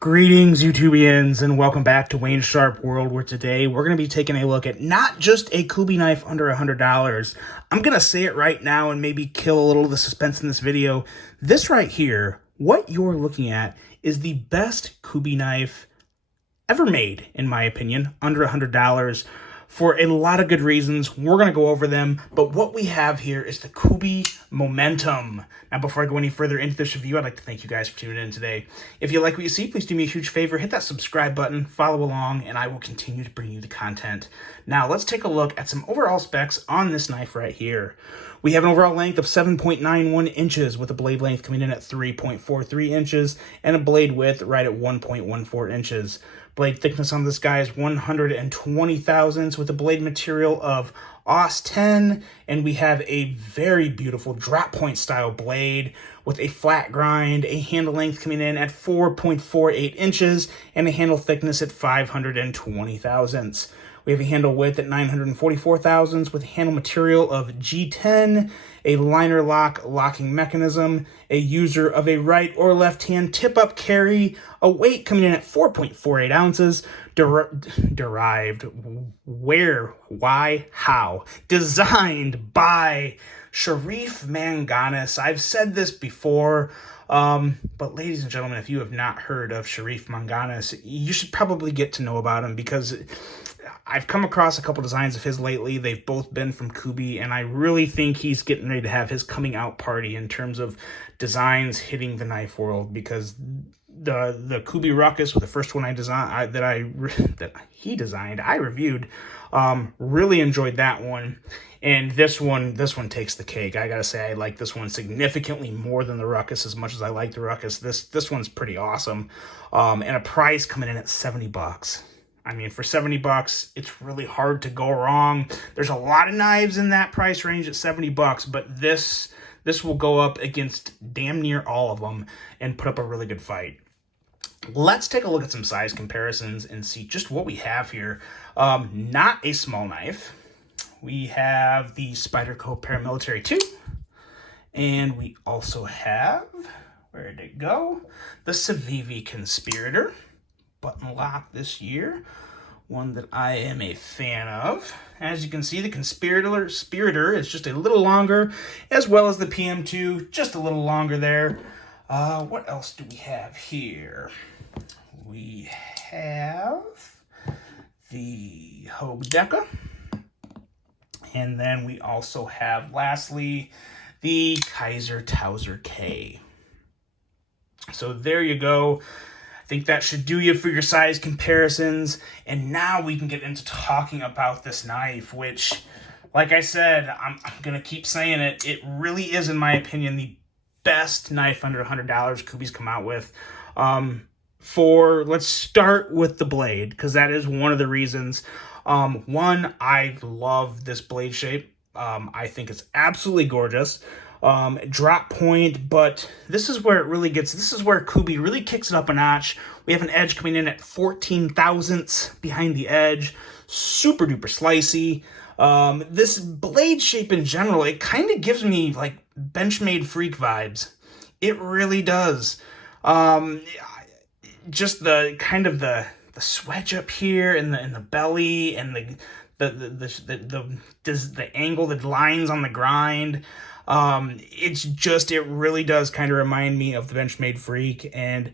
Greetings, YouTubians, and welcome back to Wayne Sharp World, where today we're going to be taking a look at not just a Kubey knife under $100. I'm going to say it right now and maybe kill a little of the suspense in this video. This right here, what you're looking at, is the best Kubey knife ever made, in my opinion, under $100. For a lot of good reasons. We're going to go over them, but what we have here is the Kubey Momentum. Now, before I go any further into this review, I'd like to thank you guys for tuning in today. If you like what you see, please do me a huge favor, hit that subscribe button, follow along, and I will continue to bring you the content. Now, let's take a look at some overall specs on this knife right here. We have an overall length of 7.91 inches with a blade length coming in at 3.43 inches and a blade width right at 1.14 inches. Blade thickness on this guy is 120 thousandths with a blade material of AUS 10, and we have a very beautiful drop point style blade with a flat grind, a handle length coming in at 4.48 inches, and a handle thickness at 520 thousandths. We have a handle width at 944 thousandths with a handle material of G10, a liner lock locking mechanism, a user of a right or left hand tip-up carry, a weight coming in at 4.48 ounces, derived, where, why, how, designed by Sharif Manganis. I've said this before, but ladies and gentlemen, if you have not heard of Sharif Manganis, you should probably get to know about him, because I've come across a couple designs of his lately. They've both been from Kubey, and I really think he's getting ready to have his coming out party in terms of designs hitting the knife world, because the Kubey Ruckus was the first one I designed that he designed. I reviewed. Really enjoyed that one, and this one takes the cake. I gotta say, I like this one significantly more than the Ruckus. As much as I like the Ruckus, this one's pretty awesome. And a price coming in at $70. I mean, for $70, it's really hard to go wrong. There's a lot of knives in that price range at $70, but this will go up against damn near all of them and put up a really good fight. Let's take a look at some size comparisons and see just what we have here. Not a small knife. We have the Spyderco Paramilitary 2, and we also have, where did it go? The Civivi Conspirator. Button lock this year, one that I am a fan of. As you can see, the Conspirator is just a little longer, as well as the PM2, just a little longer there. What else do we have here? We have the Hogue Deca, and then we also have, lastly, the Kaiser Towser K. So there you go. I think that should do you for your size comparisons. And now we can get into talking about this knife, which, like I said, I'm going to keep saying it. It really is, in my opinion, the best knife under $100 Kubey's come out with. Let's start with the blade, because that is one of the reasons. One, I love this blade shape. I think it's absolutely gorgeous. Drop point, but this is where it really gets, this is where Kubey really kicks it up a notch. We have an edge coming in at 14 thousandths behind the edge, super duper slicey. This blade shape in general, it kind of gives me like Benchmade Freak vibes. It really does. Just the kind of the swedge up here in the belly, and the angle, the lines on the grind. It really does kind of remind me of the Benchmade Freak, and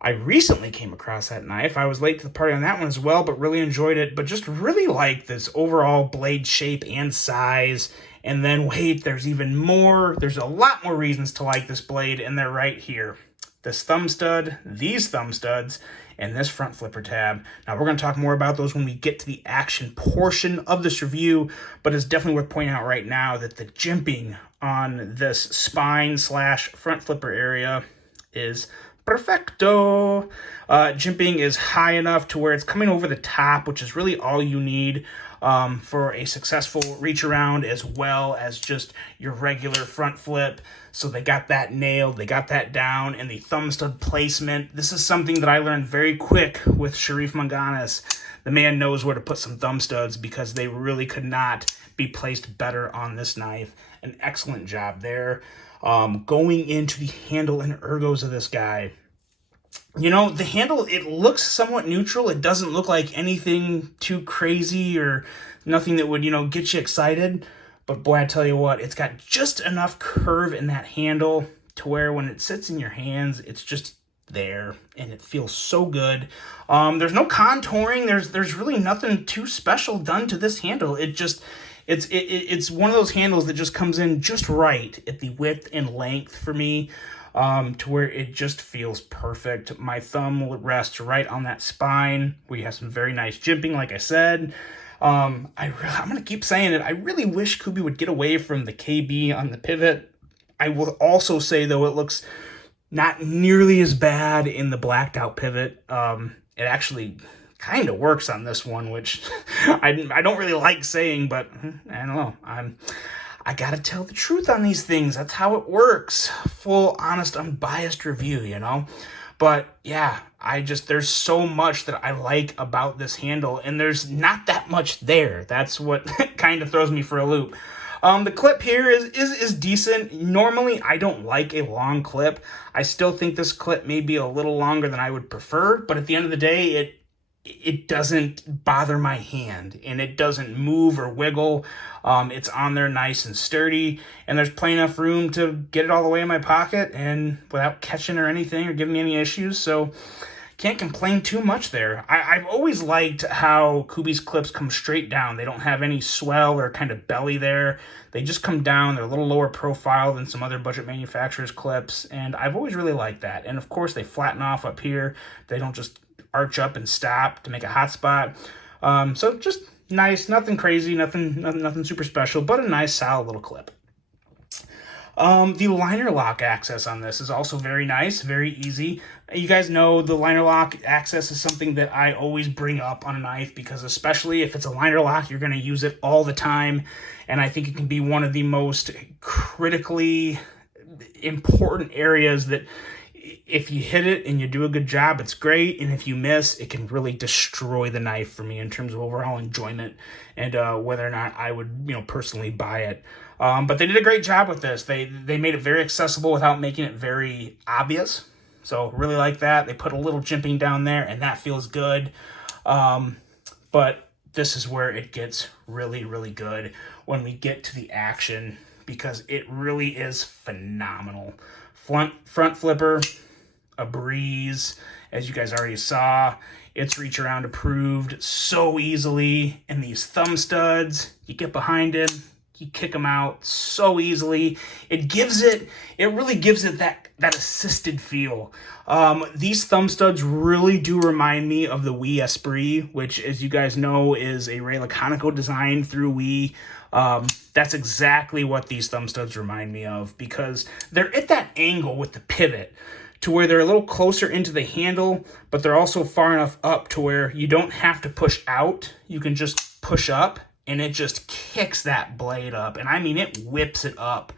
I recently came across that knife. I was late to the party on that one as well, but really enjoyed it, but just really like this overall blade shape and size. And then wait, there's even more. There's a lot more reasons to like this blade, and they're right here. This thumb stud, these thumb studs, and this front flipper tab. Now, we're going to talk more about those when we get to the action portion of this review, but it's definitely worth pointing out right now that the jimping on this spine / front flipper area is perfecto. Jimping is high enough to where it's coming over the top, which is really all you need for a successful reach around, as well as just your regular front flip. So they got that nailed, they got that down, and the thumb stud placement. This is something that I learned very quick with Sharif Manganis. The man knows where to put some thumb studs, because they really could not be placed better on this knife. An excellent job there. Going into the handle and ergos of this guy, You know, the handle, it looks somewhat neutral. It doesn't look like anything too crazy or nothing that would, you know, get you excited. But boy, I tell you what, it's got just enough curve in that handle to where when it sits in your hands, it's just there and it feels so good. There's no contouring. There's really nothing too special done to this handle. It's one of those handles that just comes in just right at the width and length for me, to where it just feels perfect. My thumb will rest right on that spine. We have some very nice jimping, like I said. I'm going to keep saying it. I really wish Kubey would get away from the KB on the pivot. I will also say, though, it looks not nearly as bad in the blacked out pivot. It actually kind of works on this one, which I don't really like saying, but I don't know. I gotta tell the truth on these things. That's how it works. Full, honest, unbiased review, you know? But yeah, there's so much that I like about this handle, and there's not that much there. That's what kind of throws me for a loop. The clip here is decent. Normally, I don't like a long clip. I still think this clip may be a little longer than I would prefer, but at the end of the day, it doesn't bother my hand, and it doesn't move or wiggle. It's on there nice and sturdy, and there's plenty enough room to get it all the way in my pocket and without catching or anything or giving me any issues. So can't complain too much there. I've always liked how Kubey's clips come straight down. They don't have any swell or kind of belly there. They just come down. They're a little lower profile than some other budget manufacturers' clips, and I've always really liked that. And of course, they flatten off up here. They don't just arch up and stop to make a hot spot. So just nice, nothing crazy, nothing super special, but a nice solid little clip. The liner lock access on this is also very nice, very easy. You guys know the liner lock access is something that I always bring up on a knife, because especially if it's a liner lock, you're going to use it all the time. And I think it can be one of the most critically important areas that if you hit it and you do a good job, it's great. And if you miss, it can really destroy the knife for me in terms of overall enjoyment and whether or not I would, you know, personally buy it. But they did a great job with this. They made it very accessible without making it very obvious. So really like that. They put a little jimping down there, and that feels good. But this is where it gets really, really good when we get to the action, because it really is phenomenal. Front flipper, a breeze, as you guys already saw. It's reach around approved so easily. And these thumb studs, you get behind it, you kick them out so easily. It really gives it that assisted feel. These thumb studs really do remind me of the Wii Esprit, which, as you guys know, is a Ray Laconico design through Wii. That's exactly what these thumb studs remind me of, because they're at that angle with the pivot to where they're a little closer into the handle, but they're also far enough up to where you don't have to push out. You can just push up, and it just kicks that blade up. And I mean, it whips it up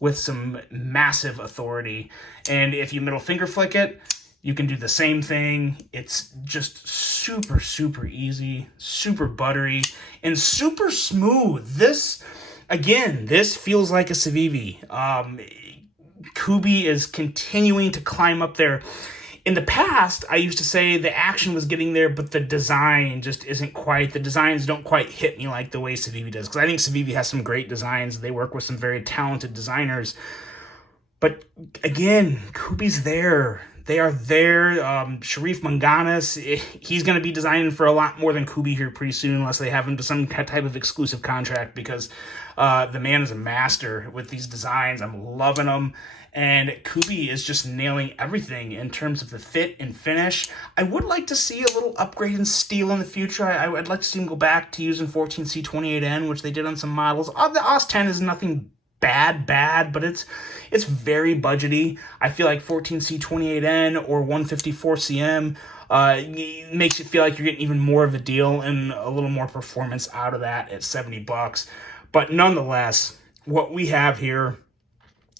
with some massive authority. And if you middle finger flick it, you can do the same thing. It's just super, super easy, super buttery, and super smooth. This feels like a Civivi. Kubey is continuing to climb up there. In the past, I used to say the action was getting there, but the design just isn't quite. The designs don't quite hit me like the way Civivi does, because I think Civivi has some great designs. They work with some very talented designers. But again, Kubey's there. They are there. Sharif Manganis, he's going to be designing for a lot more than Kubey here pretty soon, unless they have him to some type of exclusive contract, because the man is a master with these designs. I'm loving them. And Kubey is just nailing everything in terms of the fit and finish. I would like to see a little upgrade in steel in the future. I'd like to see them go back to using 14C28N, which they did on some models. The AUS 10 is nothing bad, but it's very budgety. I feel like 14C28N or 154CM makes you feel like you're getting even more of a deal and a little more performance out of that at $70. But nonetheless, what we have here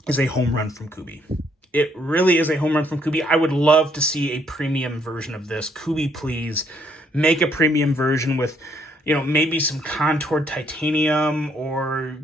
is a home run from Kubey. It really is a home run from Kubey. I would love to see a premium version of this. Kubey, please make a premium version with, you know, maybe some contoured titanium, or,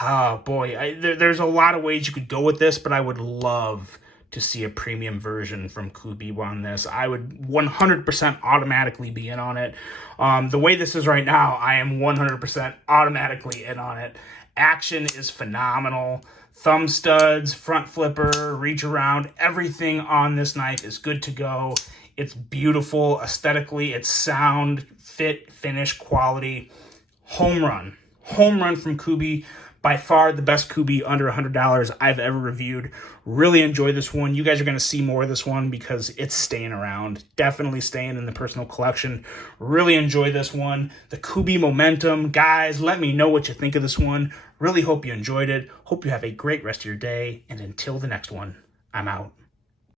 oh boy, there's a lot of ways you could go with this, but I would love to see a premium version from Kubey on this. I would 100% automatically be in on it. The way this is right now, I am 100% automatically in on it. Action is phenomenal. Thumb studs, front flipper, reach around, everything on this knife is good to go. It's beautiful aesthetically, it's sound, fit, finish, quality. Home run. Home run from Kubey. By far the best Kubey under $100 I've ever reviewed. Really enjoy this one. You guys are going to see more of this one because it's staying around. Definitely staying in the personal collection. Really enjoy this one. The Kubey Momentum. Guys, let me know what you think of this one. Really hope you enjoyed it. Hope you have a great rest of your day. And until the next one, I'm out.